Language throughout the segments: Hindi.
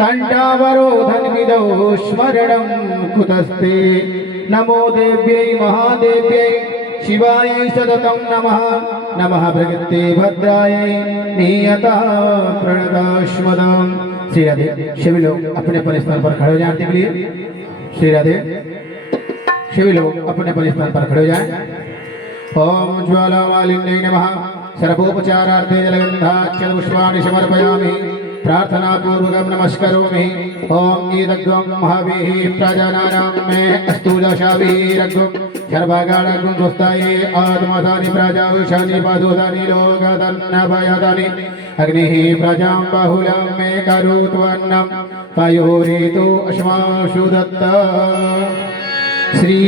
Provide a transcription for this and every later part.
कंठावरोधन्विदौ स्मरणं कुतस्ते। नमो देव्यै महादेव्यै शिवायै सततं नमः। नमः भगवते भद्रायै नियता प्रणताश्मदां। श्री राधे। सभी लोग अपने अपने स्थान पर खड़े हो जाएं आरती के लिए। श्री राधे। सभी लोग अपने अपने स्थान पर खड़े हो जाएं। ओम ज्वालामालिन्यै नमः। सर्वोपचारार्थे जलगन्धाक्षत पुष्पाणि समर्पयामि। प्रार्थना पूर्वकं नमस्करोमि। ओम ईदग्गं महावीः प्रजानानां मे अस्तु दशाभिरग्गं सर्वगाढं स्वस्ताये आत्मसानि प्रजावशानि पादोदानि लोकदन्नभयदानि। अग्निः प्रजां बाहुलं मे करोत्वन्नं पयोरेतो अश्माशु दत्ता। श्री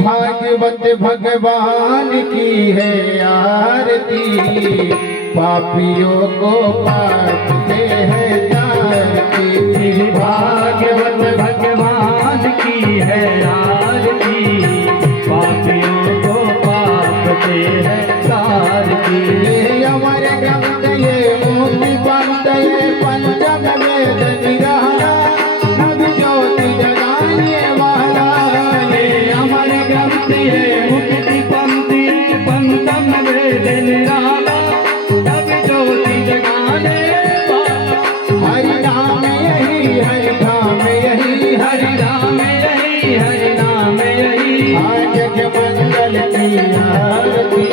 भागवत भगवान की है आरती। पापियों को पाप से है तारती। श्री भागवत भगवान की है आरती। पापियों को पाप से है तारती। ये अमर ग्रंथ ये मुक्ति पंथ ये पंचम वेद निराला। नव ज्योति जगाने वाला ये अमर ग्रंथ ये मुक्ति पंथ ये पंचम वेद निराला। नव ज्योति जगाने वाला। हरि नाम यही हरि धाम यही हरि नाम यही हरि नाम यही। आज के मंगल की आरती।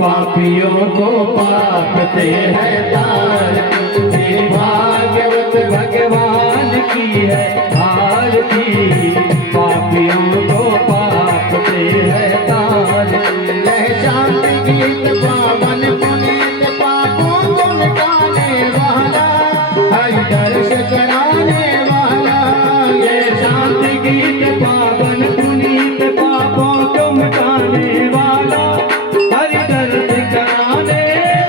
पापियों को पाप से है तारती। भागवत भगवान की है आरती। पापियों को पाप से है तारती। यह शांति गीत पावन पुनीत पापों को मिटाने वाला। हरि दर्श कराने वाला। ये शांति गीत पावन पुनीत पापों को मिटाने वाला। हरि दर्श कराने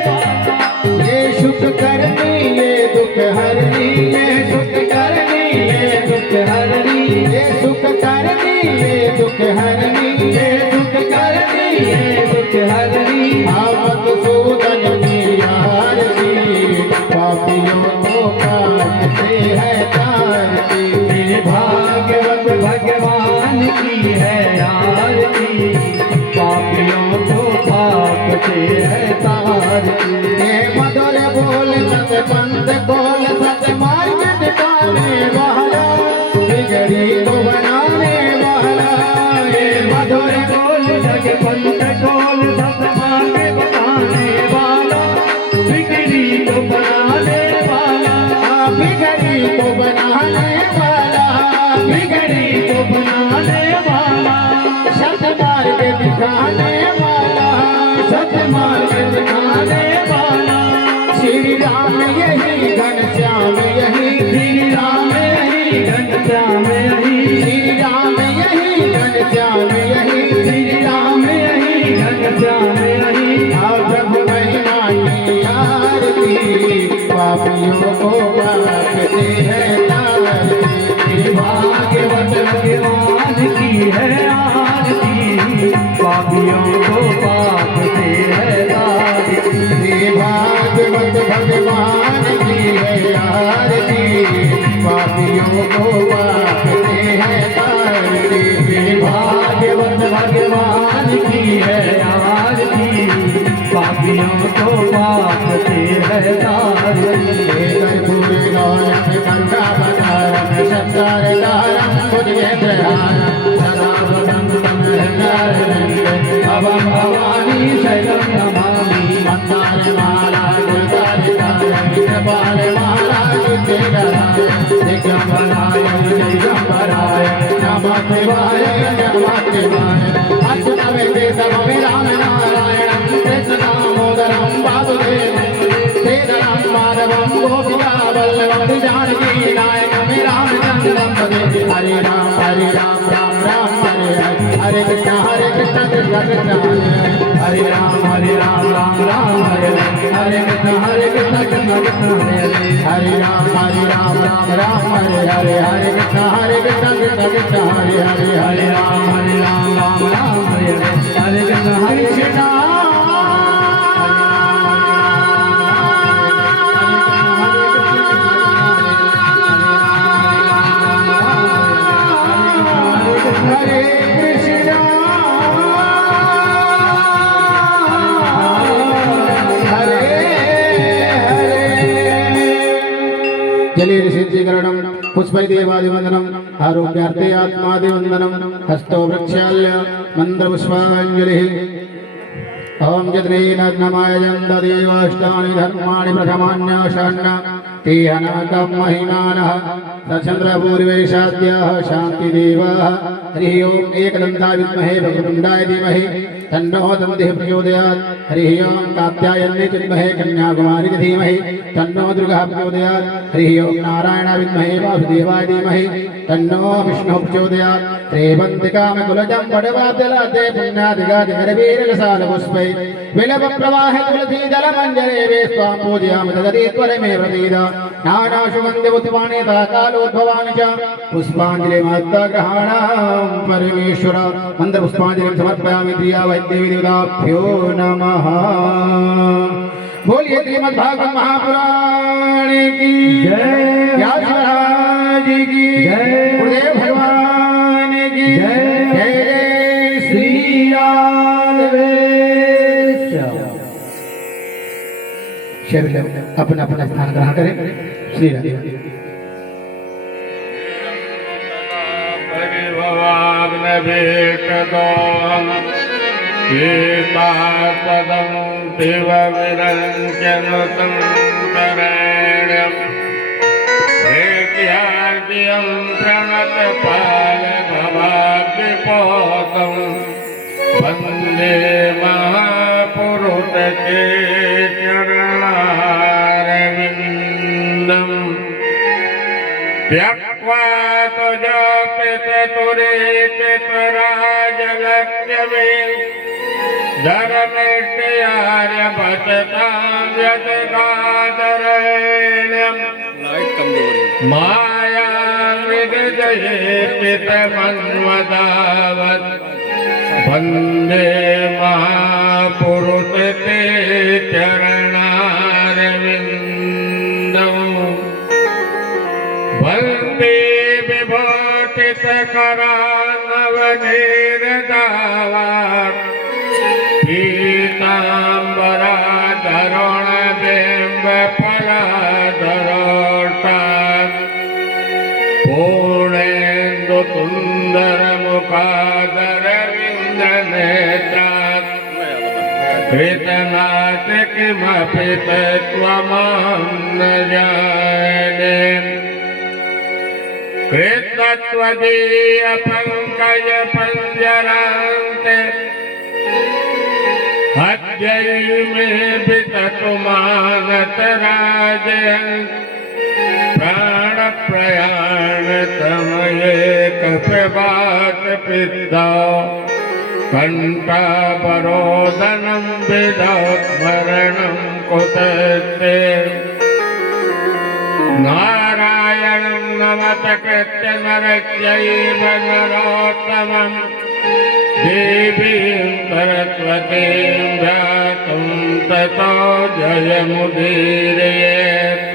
वाला। ये सुख करनी ये दुख हरनी। ये सुख करनी ये दुख हरनी। ये सुख करनी ये दुख हरनी। ये सुख करनी ये दुख हरनी। आवत सूदन की आरती। पापियों को पाप से है तारती। श्री भागवत भगवान की है आरती। पापियों को पाप से है तारती। ये मधुर बोल सत पंथ बोल सत मार्ग दिखाने वाला। बिगड़ी को बनाने वाला। ये मधुर बोल सत पंथ बोल सत मार्ग बताने वाला। बिगड़ी को बनाने वाला। बिगड़ी को बनाने वाला। बिगड़ी को बनाने वाला। सत मार्ग दिखाने वाला। सत मार्ग दिखाने वाला। श्री राम यही घनश्याम यही। श्री राम यही घनश्याम यही। श्री राम यही घनश्याम यही। श्री राम यही घनश्याम यही। प्रभु महिमा की आरती। पापियों को पाप से है तारती। श्री भागवत भगवान की है आरती। पापियों को पाप से है तारती। श्री भागवत भगवान की है आरती। पापियों को पाप से है तारती। श्री भागवत भगवान की है आरती। पापियों को पाप से है तारती। कर्पूर गौरम गंगा बदारम शंकर दारम भुजगेन्द्रहारम सदा वदन्तं अभं भवानी शैलं नमामि। मन्दारमाला गुलजारिकाय कृपालमाला युद्धेकराय दिगम्बराय दिगम्बराय नमः शिवाय नमः शिवाय। अच्युतमेते सर्वमे राम नारायणं कृष्ण दामोदरं वासुदेवं श्रीधरं माधवं गोपिका वल्लभं जानकी नायकं रामचन्द्रं भजे। हरे राम राम राम हरे हरे। हरे कृष्ण कृष्ण कृष्ण हरे राम राम हरे हरे। हरे कृष्ण कृष्ण कृष्ण हरे हरे। हरे राम राम हरे हरे। हरे कृष्ण कृष्ण कृष्ण हरे हरे। हरे राम राम हरे हरे। हरे कृष्ण हरे कृष्ण। जले सिद्धीकरणं पुष्पैदेवादिवन्दनम् आरोग्यार्थे आत्मादिवन्दनं हस्तो वृक्षाल्य मन्त्रपुष्पाञ्जलिः ओम जद्रेनग्नमाय जन्ददेवाष्टानि धर्माणि प्रथमान्याशान्न ते अनाकं महिमानः सचन्द्रपूर्वेशाद्यः शान्तिदेवः हरिः ओम एकदन्ताय विद्महे वक्रतुण्डाय धीमहि तन्नो दन्तिः प्रचोदयात् हरिः ओम कात्यायन्यै च विद्महे कन्याकुमारी च धीमहि तन्नो दुर्गा प्रचोदयात् हरिः ओम नारायणाय विद्महे वासुदेवाय धीमहि तन्नो विष्णुः प्रचोदयात् त्रेवन्तिकामकुलजं वडवादलादे पुण्यादिगादिगरवीरलसालपुष्पै विलवप्रवाह तुलसीदलमञ्जरे वेस्त्वां पूजयामि तदतीत्वरमे प्रसीद नानाशुगन्ध्यवत्वाणिता कालोद्भवानि च पुष्पाञ्जलिमत्तग्रहाणां परमेश्वर मन्त्रपुष्पाञ्जलिं समर्पयामि प्रिया वैद्यदेवी देवताभ्यो नमः। बोलिए श्रीमद्भागवत महापुराण की जय, व्यास महाराज की जय, गुरुदेव भगवान की जय। जय श्री राम। अपना अपना स्थान ग्रहण करें। श्री राम। सीतापदं शिव विरञ्जनुतं करेण्यं वेद्याद्यं प्रणतपालभवाब्धिपोतं वन्दे महापुरुषते चरणारविन्दम् त्यक्त्वा तुजपितुरेकितराजलक्ष्मी धर्मेष्ट्यार्य भजतां यतगादरेण्यम् मायामृगजयेपितमन्वदावत् वन्दे महापुरुषते चरणारविन्दम् वन्दे विभूषितकरानवनीरदावात् पीताम्बराधरुणबिम्बफलाधरोष्टात् पूर्णेन्दुसुन्दरमुखादरविन्द्रनेत्रात् कृतनाट्यकिमपि तत्त्वमहं न जाने कृतत्वदीयपङ्कजपञ्जरान्ते अद्यैमे विततुमानतराजयन् प्राणप्रयाणतमये कपिवातपित्ता कण्ठावरोदनं विदोत्मरणं कुतस्ते नारायणं नमतकृत्य नरश्चैव नरोत्तमम् देवीं सरस्वतीं व्यासं ततो जयमुदीरयेत्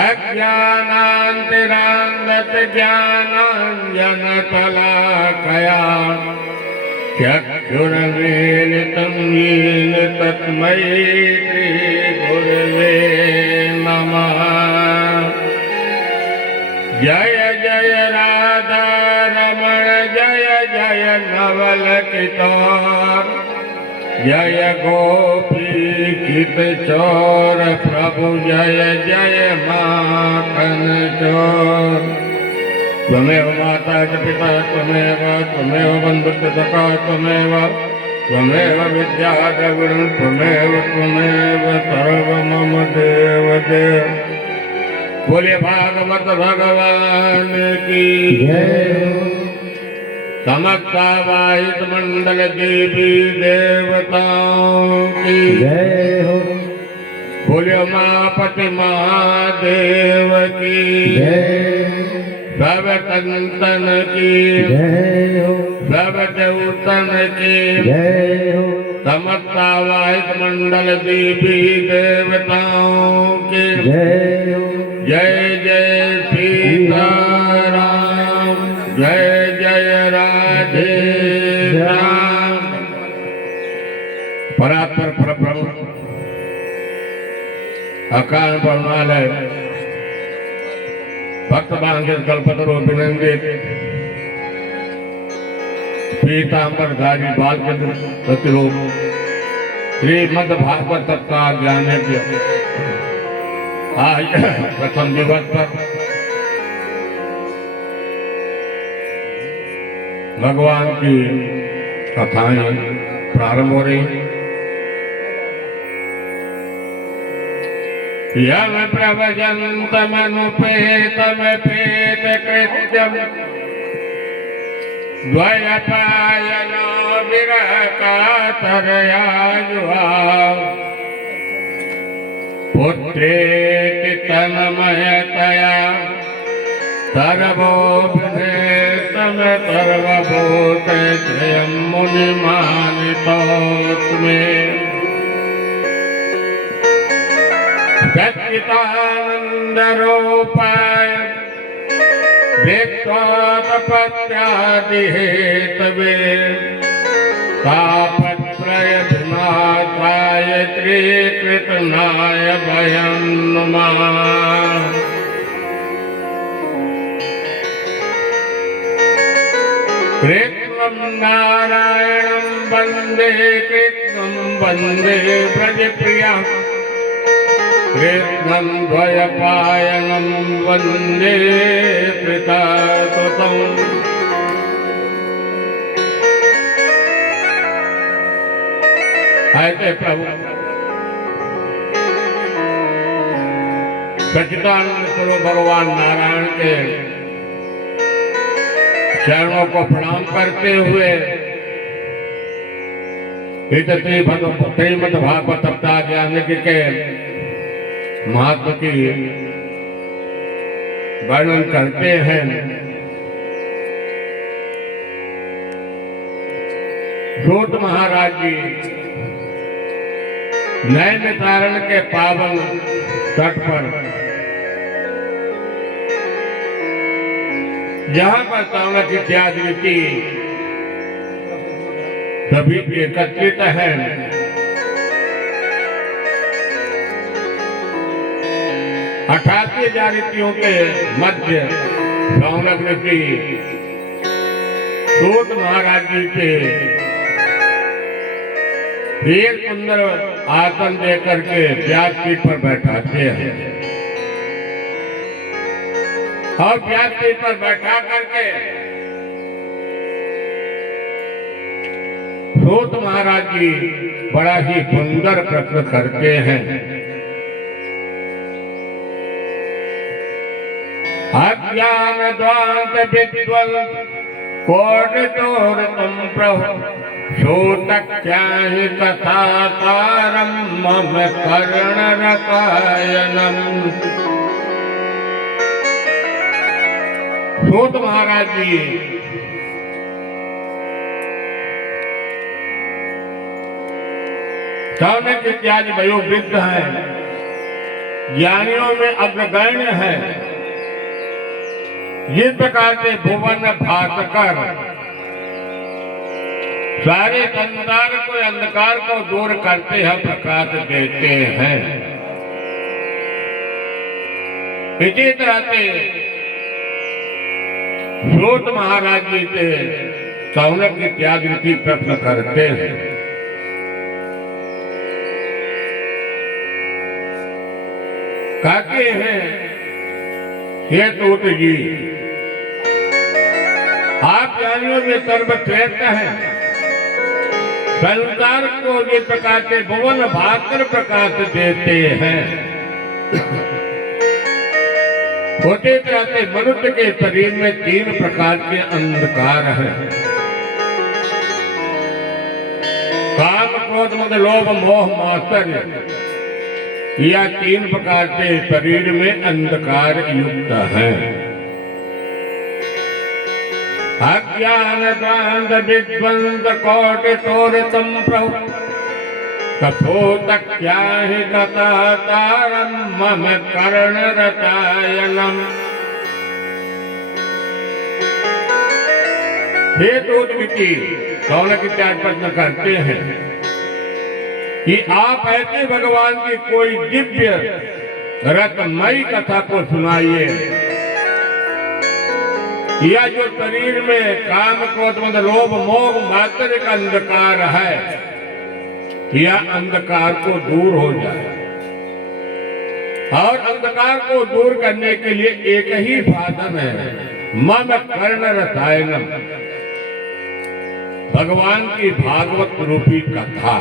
अज्ञानान्तरान्दतज्ञानाञ्जनशलाकया चक्षुरुन्मीलितं येन तस्मै श्रीगुरवे नमः। जय जय राधा रमण जय जय नवल किशोर जय गोपी गीत चोर प्रभु जय जय माखन चोर। त्वमेव माता च पिता त्वमेव बन्धुश्च सखा त्वमेव विद्या च गुरुः त्वमेव सर्वं मम देव देव। बोले भागवत भगवान की जय। समस्त वाहित मंडल देवी देवताओं की जय हो। बोले उमापति महादेव की जय। सब संतन की जय हो। सब देवतन की जय हो। समस्त वाहित मंडल देवी देवताओं की जय हो। जय जय सीताराम जय जय राधे राम। परात्पर परब्रह्म अकाल परमालय भक्त बांधित कल्पतरो विनंदित पीतांबरधारी बालचंद्र प्रतिरूप श्रीमद भागवत तत्व ज्ञानज्ञ आज प्रथम दिवस पर भगवान की कथाएं प्रारंभ हो रही। यम प्रवजन्तमनुपेतमपेत कृत्यम् द्वयपायनो विरहकातरया युवा पुत्रेति तन्मयतया सर्वोपदेशम सर्वभूते जयं मुनिमानितोऽस्मि सच्चिदानन्दरूपाय विश्वोत्पत्त्यादिहेतवे तापत्रयविनाशाय श्रीकृष्णाय वयं नुमः। कृष्णं नारायणं वन्दे कृष्णं वन्दे व्रजप्रियम् कृष्णं द्वयपायनं वन्दे पितासुतम्। ऐसे प्रभु सच्चिदानंद स्वरूप भगवान नारायण के चरणों को प्रणाम करते हुए श्रीमद् भागवत सप्ताह ज्ञान के महत्व की वर्णन करते हैं। सूत महाराज जी नैमिषारण्य के पावन तट पर जहां पर सावनक इत्यादि रीति सभी एकत्रित हैं, 88 रीतियों के मध्य सावनक ऋषि सूत महाराज जी के एक सुंदर आसन देकर के व्यासपीठ पर बैठाते हैं और व्यासपीठ पर बैठा करके सूत महाराज जी बड़ा ही सुंदर प्रश्न करते हैं। अज्ञान द्वांत विद्वंस कोटितोरतम प्रभु सूतक्याहि कथा सारम मम कर्ण रसायनम। सूत महाराज जी सावनक इत्यादि वयोवृद्ध हैं, ज्ञानियों में अग्रगण्य है। जिस प्रकार से भुवन भास्कर सारे संसार को अंधकार को दूर करते हैं, प्रकाश देते हैं, इसी तरह से सूत महाराज जी से सावनक इत्यादि ऋषि प्रश्न करते हैं। कहते हैं हे सूत जी, आप ज्ञानियों में सर्वश्रेष्ठ हैं। संसार को जिस प्रकार से भुवन भास्कर प्रकाश देते हैं, उसी तरह से मनुष्य के शरीर में 3 प्रकार के अंधकार हैं। काम, क्रोध, मद, लोभ, मोह, मात्सर्य, यह 3 प्रकार से शरीर में अंधकार युक्त है। अज्ञान द्वांत विध्वंस कोटितोरतम प्रभु कथोतक्याहि कथा सारम मम कर्ण रसायनम। हे दूत विकी सावनक इत्यादि प्रश्न करते हैं कि आप ऐसे भगवान की कोई दिव्य रत्नमयी कथा को सुनाइए यह जो शरीर में काम क्रोध मद लोभ मोह मात्र का अंधकार है, यह अंधकार को दूर हो जाए। और अंधकार को दूर करने के लिए एक ही साधन है, मम कर्ण रसायनम, भगवान की भागवत रूपी कथा।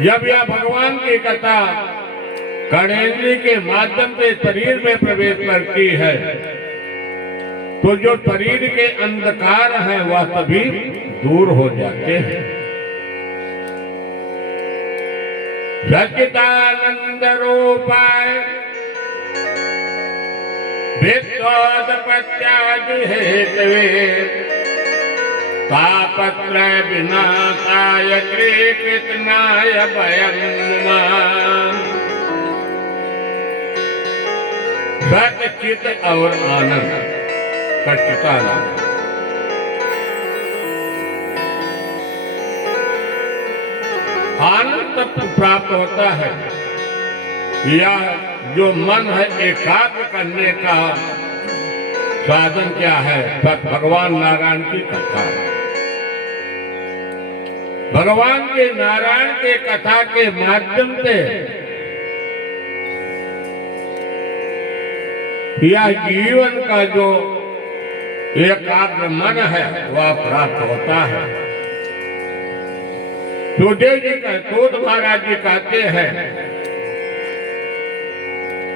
जब यह भगवान की कथा कर्णेंद्रिय के माध्यम से शरीर में प्रवेश करती है, तो जो शरीर के अंधकार हैं वह सभी दूर हो जाते हैं। सच्चिदानंद रूपाय विद्योत्पत्त्यादि हेतवे तापत्रय विनाशाय कृतनाय भयं नुमः। सच्चित और आनंद, सच्चिदानंद आनंद तब प्राप्त होता है। यह जो मन है एकाग्र करने का साधन क्या है? सब भगवान नारायण की कथा। भगवान के नारायण के कथा के माध्यम से यह जीवन का जो एकाग्र मन है वह प्राप्त होता है। सुखदेव जी सूत महाराज जी कहते हैं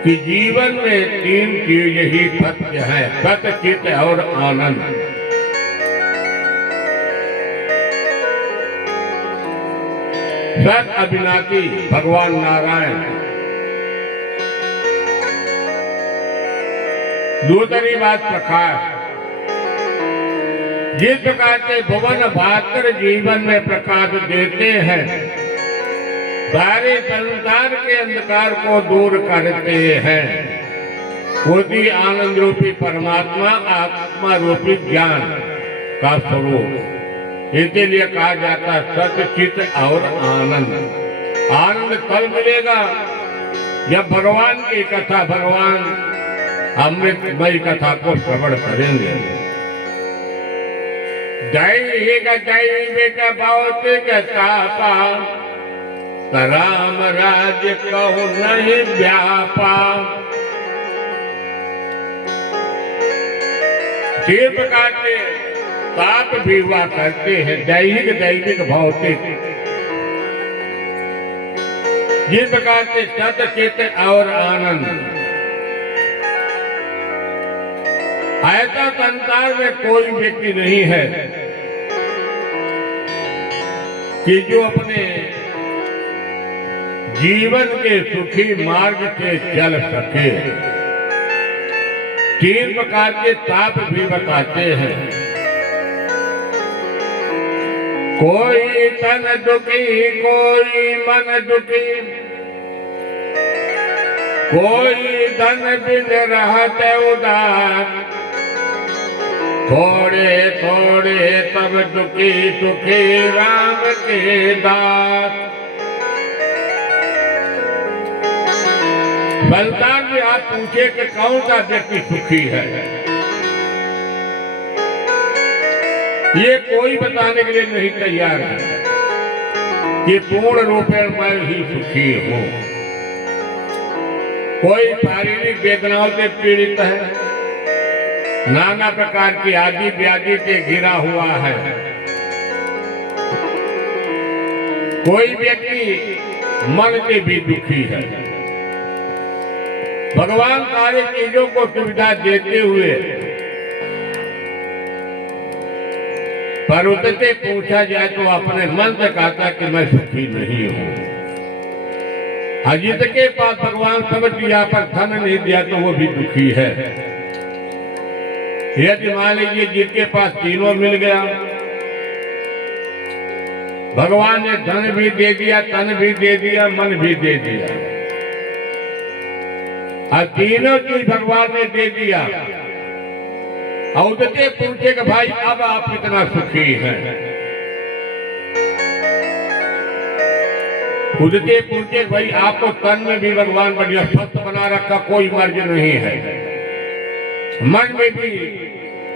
कि जीवन में तीन चीज ही सत्य है, सत्य, चित्त और आनंद। सत अविनाशी भगवान नारायण, दूसरी बात प्रकाश। जिस प्रकार के भुवन भास्कर जीवन में प्रकाश देते हैं, सारे संसार के अंधकार को दूर करते हैं, उसी आनंद रूपी परमात्मा आत्मा रूपी ज्ञान का स्वरूप। इसीलिए कहा जाता है सत्य, चित्त और आनंद। आनंद तब मिलेगा जब भगवान की कथा, भगवान अमृतमयी कथा को श्रवण करेंगे। दैहिक दैविक भौतिक तापा, राम राज्य कहूँ नहीं व्यापा। तीन प्रकार के ताप भी हुआ करते हैं, दैहिक दैविक भौतिक। जिस प्रकार से सत्य, चित्त और आनंद, ऐसा संसार में कोई व्यक्ति नहीं है कि जो अपने जीवन के सुखी मार्ग से चल सके। तीन प्रकार के ताप भी बताते हैं। कोई तन दुखी, कोई मन दुखी, कोई धन बिन रहते उदास, थोड़े थोड़े तब दुखी सुखी राम के दास। संसार में आप पूछे कि कौन सा व्यक्ति सुखी है, ये कोई बताने के लिए नहीं तैयार है कि पूर्ण रूप में मैं ही सुखी हूँ। कोई शारीरिक वेदनाओं से पीड़ित है, नाना प्रकार की आदि व्याधि से घिरा हुआ है। कोई व्यक्ति मन से भी दुखी है। भगवान सारी चीजों को सुविधा देते हुए पर उससे पूछा जाए तो अपने मन से कहता कि मैं सुखी नहीं हूँ। अजित के पास भगवान सब दिया पर धन नहीं दिया तो वो भी दुखी है। यदि मान लीजिए जिसके पास तीनों मिल गया, भगवान ने धन भी दे दिया, तन भी दे दिया, मन भी दे दिया, और तीनों चीज भगवान ने दे दिया। और उससे पूछे कि भाई अब आप कितना सुखी हैं। उससे पूछे भाई आपको तन में भी भगवान बढ़िया स्वस्थ बना रखा, कोई मर्ज नहीं है। मन में भी,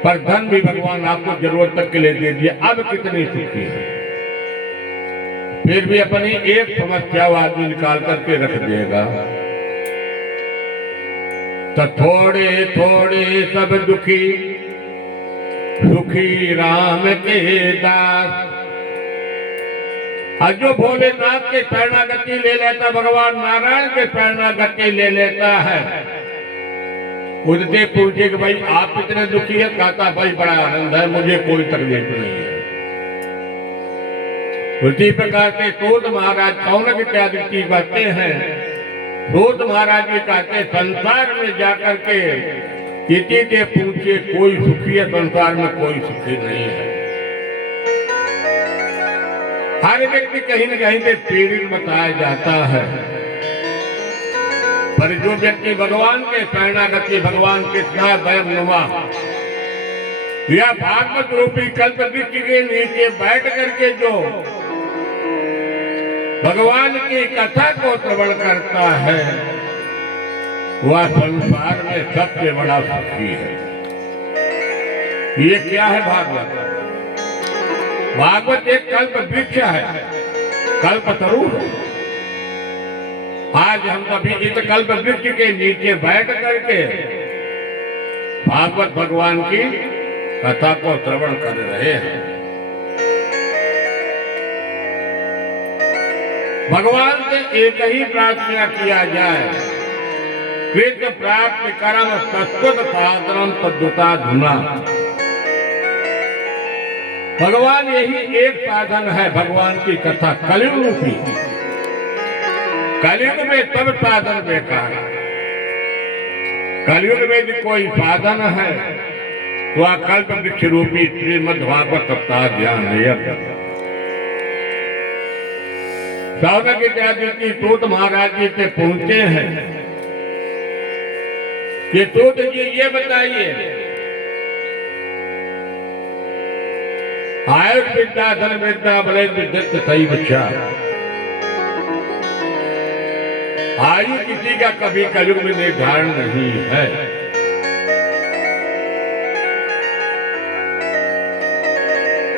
पर धन भी भगवान आपको जरूरत तक के लिए दे दिया, अब कितनी सुखी है। फिर भी अपनी एक समस्या वो आदमी निकाल करके रख देगा। तो थोड़े थोड़े सब दुखी, सुखी राम के दास। और जो भोलेनाथ के शरणागति ले लेता, भगवान नारायण के शरणागति ले लेता है, उससे पूछे कि भाई आप कितने दुखी है, कहता भाई बड़ा आनंद है, मुझे कोई तकलीफ नहीं है। उसी प्रकार से सूत महाराज शौनक इत्यादि की बातें हैं। सूत महाराज जी कहते संसार में जाकर के किसी से पूछे कोई सुखी है, संसार में कोई सुखी नहीं है। हर व्यक्ति कहीं न कहीं से पीड़ित बताया जाता है, पर जो व्यक्ति भगवान के शरणागति, भगवान के बैरनुमा या भागवत रूपी कल्प वृक्ष के नीचे बैठ करके जो भगवान की कथा को श्रवण करता है, वह संसार में सबसे बड़ा सुखी है। ये क्या है भागवत? भागवत एक कल्प वृक्ष है, कल्पतरु है। आज हम सभी इस कल्प वृक्ष के नीचे बैठ करके भागवत भगवान की कथा को श्रवण कर रहे हैं। भगवान से एक ही प्रार्थना किया जाए, कृत प्राप्त करम संस्कृत साधनम तद्वता धुना। भगवान यही एक साधन है, भगवान की कथा कलयुग रूपी। कलयुग में सब साधन बेकार है। कलयुग में भी कोई साधन है तो कल्प वृक्ष रूपी श्रीमद् भागवत सप्ताह ज्ञान है। शौनक इत्यादि की सूत महाराज जी से पूछते हैं कि सूत जी ये बताइए, आयुष विद्या धन विद्या बलय विद्युत सही बच्चा, आयु किसी का कभी कलयुग में निर्धारण नहीं है।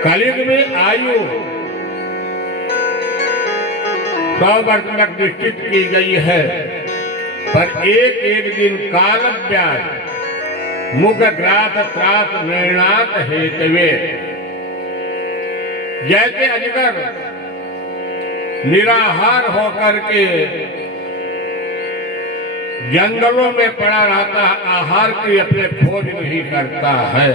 कलयुग में आयु 100 वर्ष तक निश्चित की गई है, पर एक एक दिन काल व्याज मुख ग्रास त्रास निर्णात हेतवे। जैसे अजगर निराहार होकर के जंगलों में पड़ा रहता, आहार की अपने खोज नहीं करता है,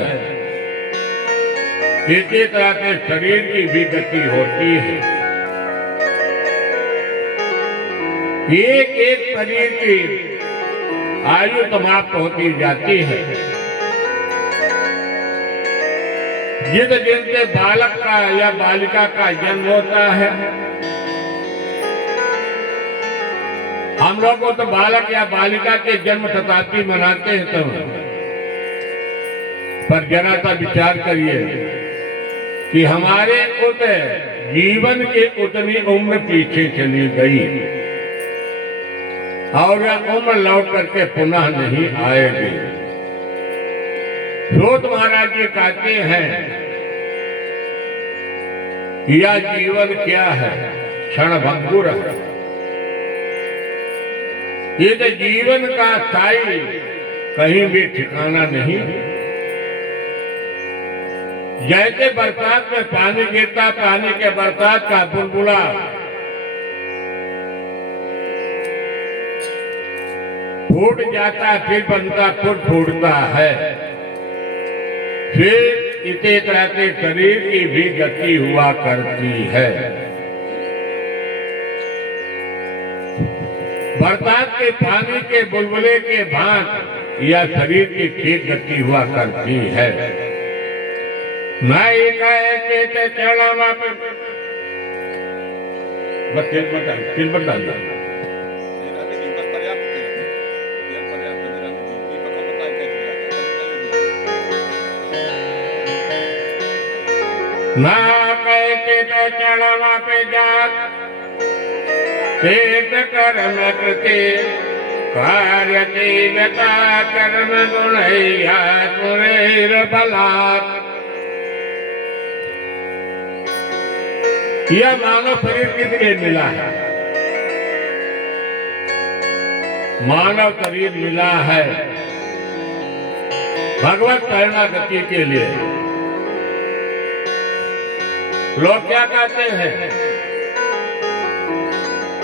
इसी तरह से शरीर की भी गति होती है। एक एक शरीर की आयु समाप्त होती जाती है। जिस दिन से बालक का या बालिका का जन्म होता है, हम लोग को तो बालक या बालिका के जन्म शताब्दी मनाते हैं सब, पर जरा सा विचार करिए कि हमारे उस जीवन के उतनी उम्र पीछे चली गई और यह उम्र लौट करके पुनः नहीं आएगी। सूत महाराज जी कहते हैं, यह जीवन क्या है? क्षणभंगुर है। ये जीवन का स्थायी कहीं भी ठिकाना नहीं। जैसे बरसात में पानी गिरता, पानी के बरसात का बुलबुला फूट जाता, फिर बनता, फिर फूटता है, फिर इसी तरह से शरीर की भी गति हुआ करती है। बरसात के पानी के बुलबुले के भांत या शरीर की ठीक गति हुआ करती है। नहीं कहे चढ़ा पे बस तिल बता ना कहते तो चढ़वा पे जात पेट कर्म कृते कार्यते व्यता कर्म गुणैया तुरैर बलात्। यह मानव शरीर किस लिए मिला है? मानव शरीर मिला है भगवत शरणागति के लिए। लोग क्या कहते हैं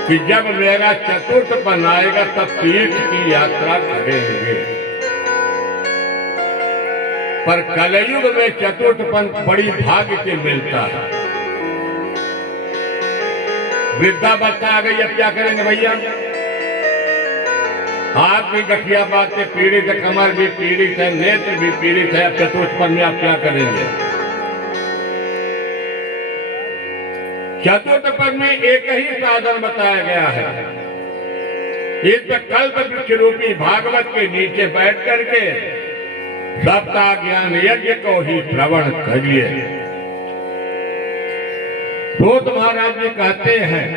कि जब मेरा चतुर्थपन आएगा तब तीर्थ की यात्रा करेंगे। पर कलयुग में चतुर्थपन बड़ी भाग्य से मिलता है। वृद्धावस्था आ गई, अब क्या करेंगे भैया? हाथ भी गठिया बात से पीड़ित है, कमर भी पीड़ित है, नेत्र भी पीड़ित है। अब चतुर्थपन में आप क्या करेंगे? चतुर्थपन में एक ही साधन बताया गया है। इस पर कल्प वृक्ष रूपी भागवत के नीचे बैठ करके सप्ताह ज्ञान यज्ञ को ही श्रवण करिए। सूत महाराज जी कहते हैं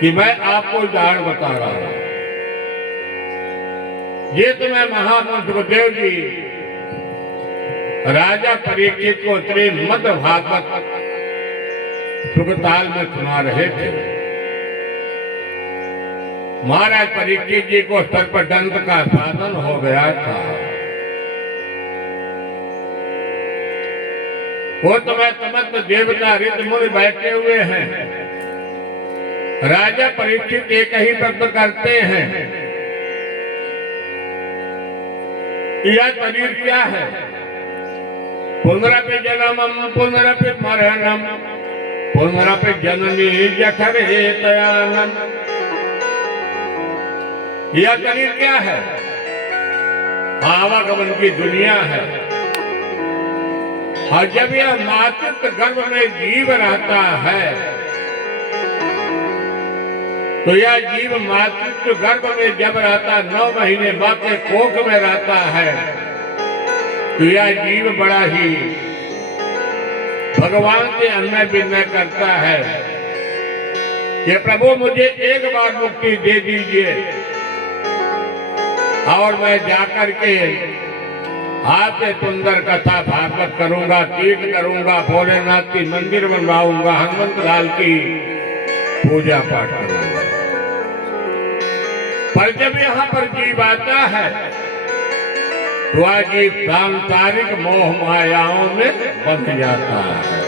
कि मैं आपको उदाहरण बता रहा हूं। ये तो मैं महामंत्र गुरुदेव जी राजा परीक्षित को श्रीमद् भागवत सुखताल में सुना रहे थे। महाराज परीक्षित जी को सर्पदंत का साधन हो गया था। वो तुम्हें समस्त देवता ऋषि मुनि बैठे हुए हैं। राजा परीक्षित एक ही प्रश्न करते हैं, यह शरीर क्या है? पुनरपि जन्मम पुनरपि मरणम पुनरपि जननी जठरेतयानम। यह शरीर क्या है? आवागमन की दुनिया है। और जब यह मातृत्व गर्भ में जीव रहता है तो यह जीव मातृत्व गर्भ में जब रहता 9 महीने मां के कोख में रहता है तो यह जीव बड़ा ही भगवान से अन्य विनय करता है कि प्रभु मुझे एक बार मुक्ति दे दीजिए और मैं जाकर के आपसे सुंदर कथा भागवत करूंगा, तीर्थ करूंगा, भोलेनाथ की मंदिर बनवाऊंगा, हनुमंत लाल की पूजा पाठ करूंगा। पर जब यहाँ पर जीव आता है तो जीव सांसारिक मोह मायाओं में बंध जाता है।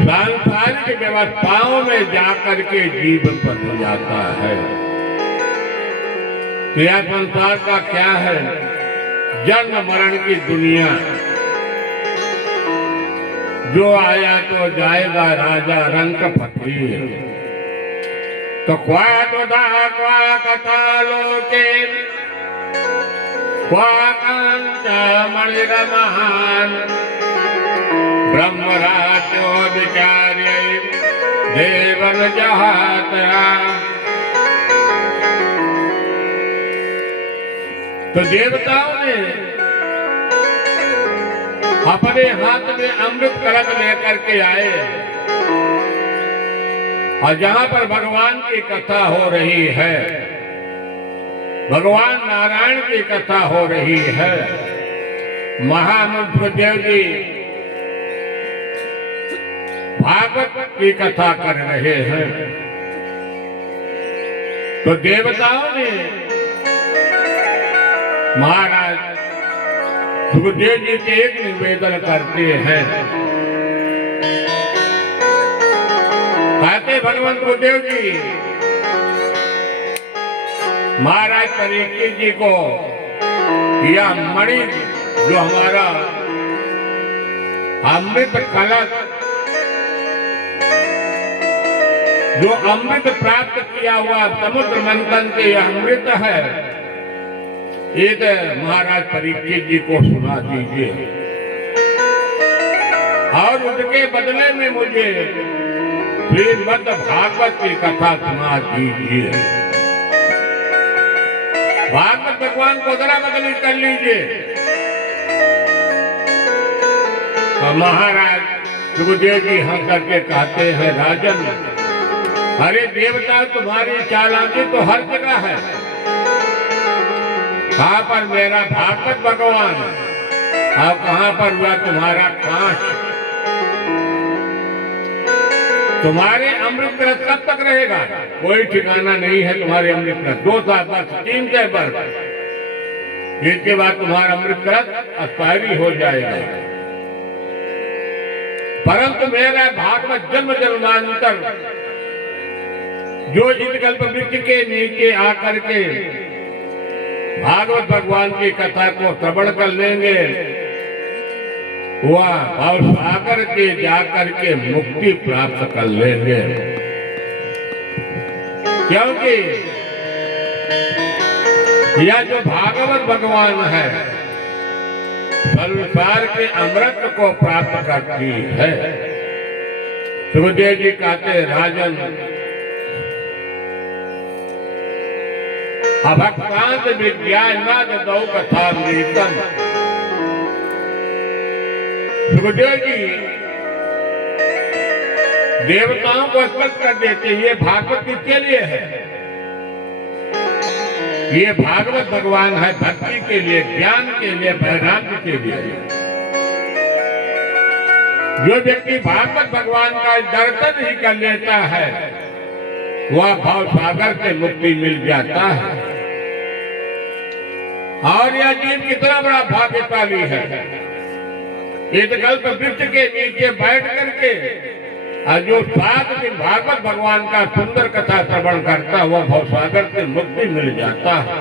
सांसारिक व्यवस्थाओं में जाकर के जीव बंध जाता है। तो यह संसार का क्या है? जन्म मरण की दुनिया। जो आया तो जाएगा, राजा रंग फकीर। तो क्वा त्वदा क्वा कथा लोके क्वा कांचा मणिरमहान ब्रह्मराज्यो विचार्य देवन जहातया। तो देवताओं ने अपने हाथ में अमृत कलश लेकर के आए और जहां पर भगवान की कथा हो रही है, भगवान नारायण की कथा हो रही है, महामंत्र देव जी भागवत की कथा कर रहे हैं। तो देवताओं ने महाराज सुखदेव जी से एक निवेदन करते हैं। कहते भगवान गुरुदेव जी महाराज परीक्षित जी को यह मणि जो हमारा अमृत कलश जो अमृत प्राप्त किया हुआ समुद्र मंथन से यह अमृत है, एक महाराज परीक्षित जी को सुना दीजिए और उसके बदले में मुझे श्रीमद् भागवत की कथा सुना दीजिए। भागवत भगवान को जरा बदली कर लीजिए। तो महाराज सुखदेव जी हंस करके कहते हैं, राजन अरे देवता तुम्हारी चालाकी तो हर जगह है, कहाँ पर मेरा भागवत भगवान और कहाँ पर हुआ तुम्हारा कांच। तुम्हारे अमृत रस कब तक रहेगा, कोई ठिकाना नहीं है तुम्हारे अमृत रस। 2 साल बस 3 के बस, जिसके बाद तुम्हारा अमृत रस एक्सपायरी हो जाएगा। परंतु मेरा भागवत जन्म जन्मांतर जो इस कल्प वृक्ष के नीचे आकर के भागवत भगवान की कथा को श्रवण कर लेंगे, वह भवसागर के जाकर के मुक्ति प्राप्त कर लेंगे। क्योंकि यह जो भागवत भगवान है संसार के अमृत को प्राप्त करती है। सुखदेव जी कहते, राजन अभक्तांत विज्ञान दो कथा नीतम। सुखदेव जी देवताओं को स्पष्ट कर देते, ये भागवत किसके लिए है, ये भागवत भगवान है भक्ति के लिए, ज्ञान के लिए, वैराग्य के लिए। जो व्यक्ति भागवत भगवान का दर्शन ही कर लेता है, वह भाव सागर से मुक्ति मिल जाता है। और यह जीव कितना बड़ा भाग्यशाली है, इस कल्प वृक्ष के नीचे बैठ करके जो 7 दिन भागवत भगवान का सुंदर कथा श्रवण करता हुआ भवसागर से मुक्ति मिल जाता है।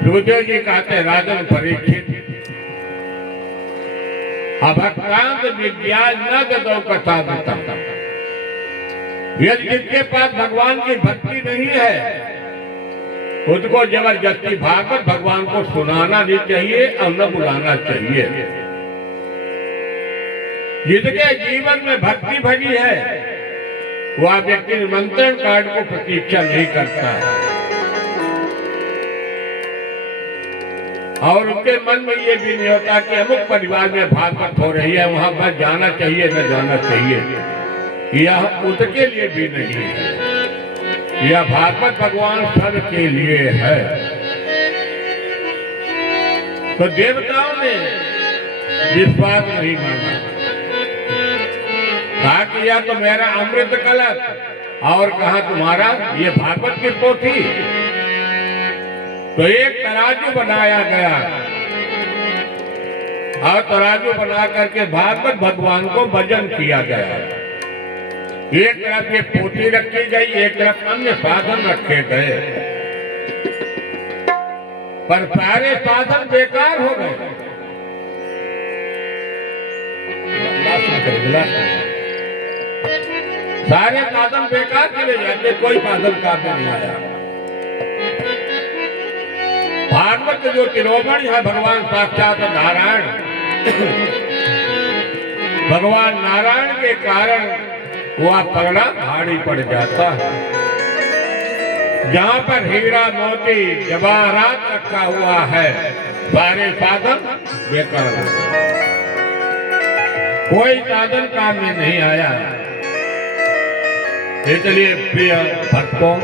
सुखदेव जी कहते, राजन परीक्षित अभक्तांत विज्ञान न दो कथा देता। यदि जिसके पास भगवान की भक्ति नहीं है, उसको जबरदस्ती भागवत भगवान को सुनाना नहीं चाहिए और न बुलाना चाहिए। जिसके जीवन में भक्ति भरी है, वह व्यक्ति निमंत्रण कार्ड को प्रतीक्षा नहीं करता है और उसके मन में ये भी नहीं होता कि अमुक परिवार में भागवत हो रही है, वहां पर जाना चाहिए न जाना चाहिए। यह उसके लिए भी नहीं है, यह भागवत भगवान सब के लिए है। तो देवताओं ने विश्वास नहीं माना, कहा कि यह तो मेरा अमृत कलश और कहा तुम्हारा ये भागवत की पोथी। तो एक तराजू बनाया गया और तराजू बना करके भागवत भगवान को वजन किया गया। एक तरफ ये पोथी रखी गई, एक तरफ अन्य साधन रखे गए, पर सारे साधन बेकार हो गए। सारे साधन बेकार चले जाते, कोई साधन काम में नहीं आया। भागवत जो तिरोमणि है भगवान साक्षात नारायण, भगवान नारायण के कारण वह पगड़ा भारी पड़ जाता है। जहाँ पर हीरा मोती जवाहरात रखा हुआ है, सारे साधन बेकार, कोई साधन काम में नहीं आया। इसलिए प्रिय भक्तों,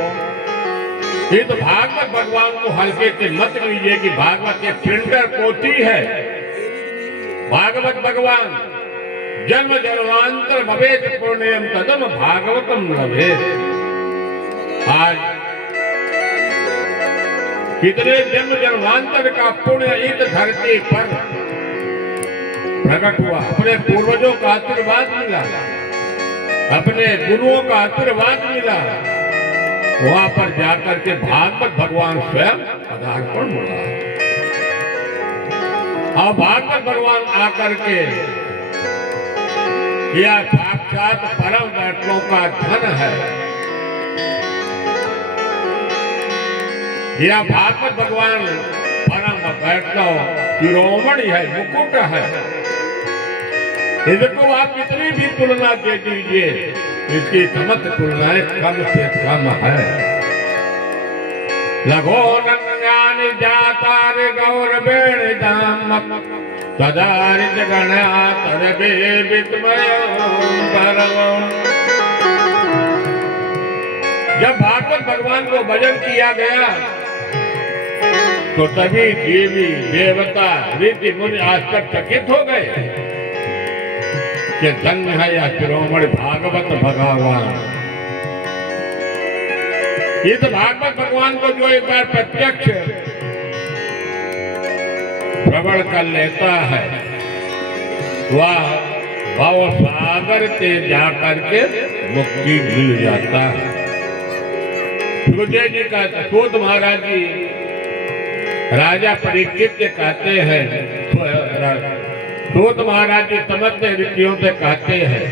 ये तो भागवत भगवान को हल्के से मत लीजिए कि भागवत एक प्रिंटर पोथी है। भागवत भगवान जन्म जन्मांतर भवेत पुण्यम तदम भागवतम लभेत। आज कितने जन्म जन्मांतर का पुण्य इस धरती पर प्रकट हुआ, अपने पूर्वजों का आशीर्वाद मिला, अपने गुरुओं का आशीर्वाद मिला। वहां पर जाकर के भागवत भगवान स्वयं पदार्पण हुआ और भागवत भगवान आकर के यह साक्षात परम वैष्णव का धन है। यह भागवत भगवान परम वैष्णव शिरोमणि है, मुकुट है। इसको आप कितनी भी तुलना दे दीजिए, इसकी समस्त तुलनाएं कम से कम है। लघो ज्ञान जाता रे गौरवेण दाम तदारित गणातर विस्मय परम। जब भागवत भगवान को भजन किया गया तो तभी देवी देवता ऋषि मुनि आश्चर्यचकित हो गए कि धन्य है यह शिरोमणि भागवत भगवान। इस भागवत भगवान को जो एक बार प्रत्यक्ष श्रवण कर लेता है वह भव सागर से जाकर के मुक्ति मिल जाता है। सुखदेव जी का सूत महाराज जी राजा परीक्षित से कहते हैं, सूत महाराज जी समस्त ऋषियों से कहते हैं